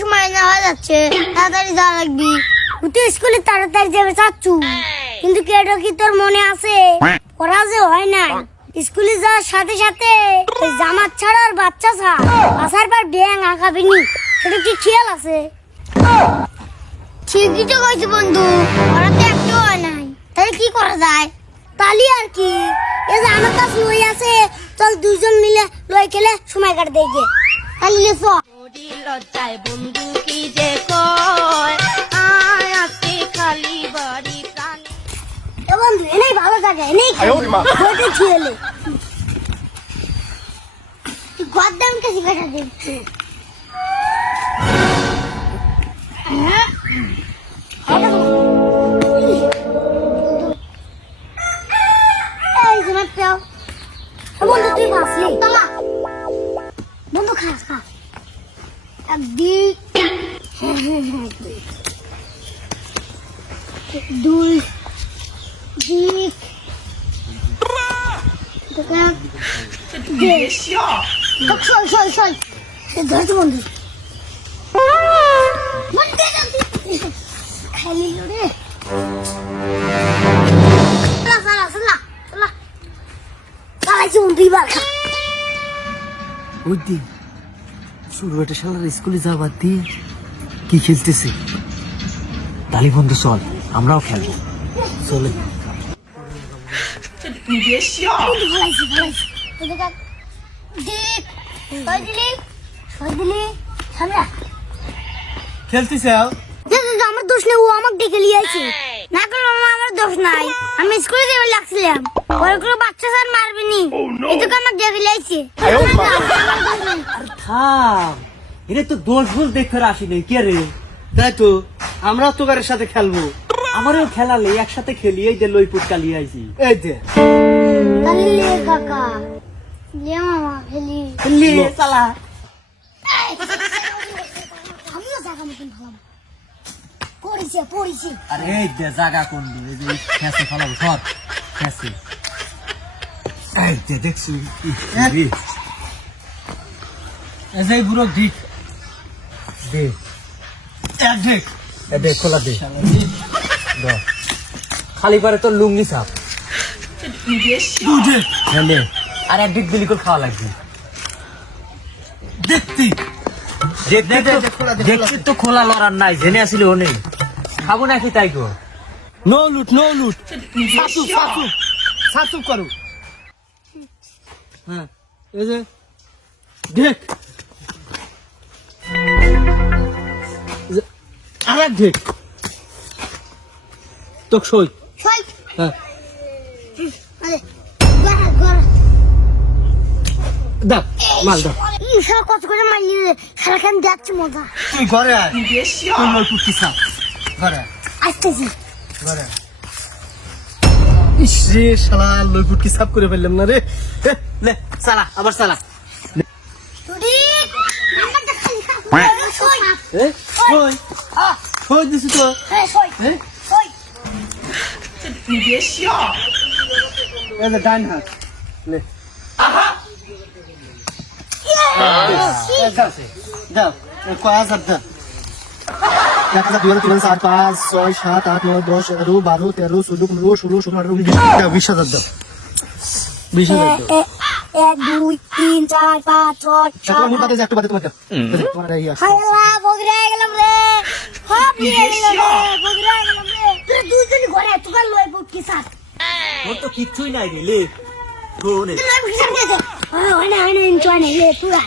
সময় না হয়ে যাচ্ছে, তাড়াতাড়ি যাওয়া লাগবি। তুই স্কুলে তাড়াতাড়ি যাবে চাচ্ছু, কিন্তু কেটো কি তোর মনে আছে ওরা যে হয় না স্কুলে যাওয়ার সাথে সাথে জামাত ছাড়া আর বাচ্চা ছাড়া আসার পর ব্যাং আঁকাবিনি, সেটা কি খেয়াল আছে? ঠিকই তো কইছি বন্ধু, ওরা তো একটু হয় নাই, তাহলে কি করা যায়? তালি আর কি, এই যে আমার কাছে লই আছে, চল দুইজন মিলে লই খেলে সময় কাট দেখে তালি লেছ। লজ্জায় বন্ধু কি যে কয়, আয় আজকে খালি বাড়ি প্রাণী। এ বন্ধু এনেই ভালো থাকে, এনেই খেলে খেলে তুই গদ্দাম কাছে কাটা দেখছি। এই যে মার পেও বন্ধু, তুই বাসলি তালা বন্ধু, খাস খা দুই দিক ধরছি বন্ধু, খালি রে চালাইছি বন্ধু, এবার খা। ওই দিন শুরু একটা শালার স্কুলে যাবার দিয়ে কি খেলতেছে। তালি বন্ধু চল আমরাও খেলবো, চলে। খেলতেছে আমার দোষ নেই, ও আমাকে ডেকে নিয়ে আইছে। না করলে আমার দোষ নাই, আমি স্কুলে যাবে লাগছিলাম, পরে কোনো বাচ্চা স্যার মারবে নি, এটুকু আমাকে ডেকে নিয়ে আইছে। থাম, এটা তো দোষ ভুল দেখতে আসিনি কে রে? তাই তো আমরাও তো গারের সাথে খেলবো, আমারও খেলালে একসাথে খেলি। এই যে লই পুটকা লিয়ে আইছি, এই যে তাহলে কাকা লিয়ে মামা খেলি লিয়ে চালা। আমিও জায়গা মতন ভালো পড়িছে। আরে এই যে জায়গা কোন এই যে খেসে ফলাবো সব খেসে। এই যে দেখছি এই যে বুড়ো ঠিক দে এক ঢেক এ দেখ খোলা দে দাও, খালি পারে তোর লুঙ্গি সাপ দুধে হ্যাঁ, আর এক ঢেক দিলি করে খাওয়া লাগবে। দেখতি দেখছি তো খোলা লড়ার নাই, জেনে আসিল ও নেই, খাবো নাকি তাই গো? নো লুট সাসু করো। হ্যাঁ এই যে দেখ আর এক ঢেক তো সই। হ্যাঁ দাও মাল দাও, কত করে মারলি রে, সারাখান যাচ্ছে মজা। তুই ঘরে আয়, তুই লই পুটকি সাপ ঘরে আসতেছি। ঘরে ইস রে শালা লই পুটকি সাপ করে ফেললাম না রে। লে চালা আবার চালা। সই দিছি তো ডান হাত লে দাও কয় হাজার দাও। 1,000, 2,000, 3,000, 4, 5, 6, 7, 8, 9, 10, 11, 12, 13, 14, 15, 16, 17, 18, 19, 20,000 দাও। 20,000 দাও। 1, 2, 3, 4, 5, 6, 7, মোট বাদে একটু বাদে তোমার দাও। তোমার এই আসছে। বগিরা গেলাম রে, সব নিয়ে গেলাম রে, বগিরা গেলাম রে। তুই দুইজনই ঘরে তোর লই বুটকি সাপ। তোর তো কিচ্ছুই নাই রে লে। কোনে লই বুটকি সাপ দে। হয় না এনজয় নে রে পুরা।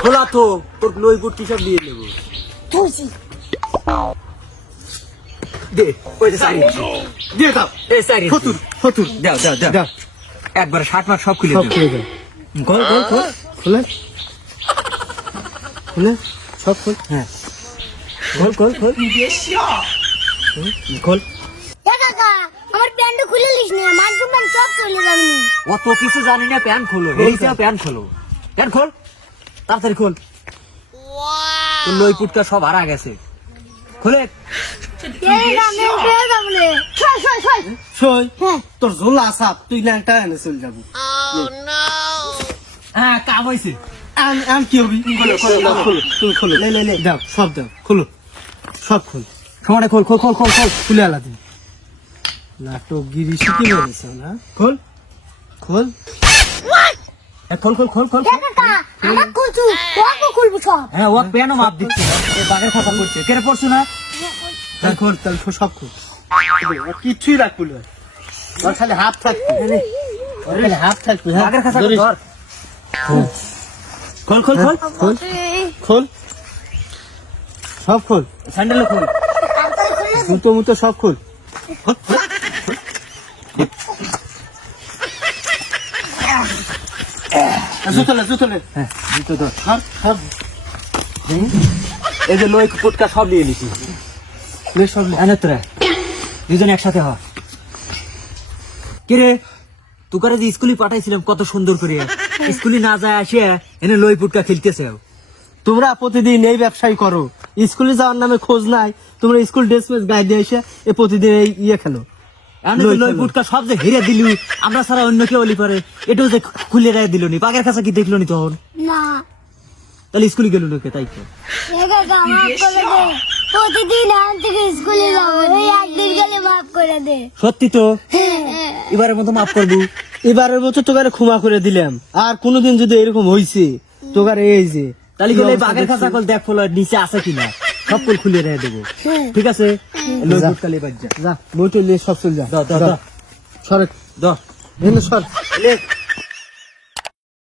খোলা তো তোর লই বুটকি সব নিয়ে নেব। তুই দে ওই যে সাইড দিয়ে দাও, এই সাইড ফতুর দাও দাও দাও একবার 60 মার্ক সব খুলে দাও। গোল খুলে সব খুল। হ্যাঁ খোল কাকা আমার প্যান্ট খুলে লিস না, মানসুম প্যান্ট সব চলে যাবে। অত কিছু জানি না, প্যান খোলো প্যান খোল তাড়াতাড়ি খোল। তোর লই পুটকা সব হারা গেছে, খোলে। তোর ঝোলা সাপ তুই ল্যাংটা এনে চলে যাবো। হ্যাঁ কাম হয়েছে, আম কি হবি খোলো তুমি খোলো দাও সব দাও খোলো সব খোল সমানে খোল খোল খোল খোল খোল খুলে আলা দিন নাটক গিরি শিখে মেরেছে না খোল খোল খোল খোল খোল খোল কাকা আমার খুলছু ওকে খুলবো সব হ্যাঁ ও পেন মাপ দিচ্ছে এই বাঘের খাতা করছে কেন পড়ছো না খোল তাহলে সব খোল কিছুই রাখবো না ওর খালি হাত থাকবে ওর খালি হাত থাকবে হ্যাঁ বাঘের খাতা ধরিস। ধর খোল খোল খোল খোল খোল সব খোল স্যান্ডেল খোল জুতো মুতো সব খোল জুতো লে হ্যাঁ জুতো ধর সব এই যে লই পুটকা সব নিয়ে নিছি সব এনে তোরা দুজন একসাথে হ কিরে তুকারে যে স্কুলে পাঠাইছিলাম কত সুন্দর করে স্কুলে না যায় আসে এনে লই পুটকা খেলতেছে তোমরা প্রতিদিন এই ব্যবসায় করো স্কুলে যাওয়ার নামে খোঁজ নাই তোমরা স্কুল ড্রেস মেস গায়ে দিয়ে এসে এ প্রতিদিন এই ইয়ে খেলো লই পুটকা সব যে হেরে দিলু আমরা ছাড়া অন্য কেউ বলি পারে এটাও যে খুলে রায় দিল নি বাঘের কাছে কি দেখলো নি তখন না তাহলে স্কুলে গেল নাকি তাই তো কাকা মাফ করে দে প্রতিদিন আম থেকে স্কুলে যাবো এই একদিন গেলে মাফ করে দে সত্যি তো এবারের মতো মাফ করবো এবারের বছর তোকারে ক্ষমা করে দিলাম আর কোনোদিন যদি এরকম হইছে তোকারে এই যে তাহলে গেলে বাঘের কাছে কল দেখ ফলো নিচে আছে কিনা সব কল খুলে রেখে দেবো ঠিক আছে লই যা। পুটকা লেবার যা যা বইটা নিয়ে সব চল যা দাও দাও দাও সরে দাও এনে সর লে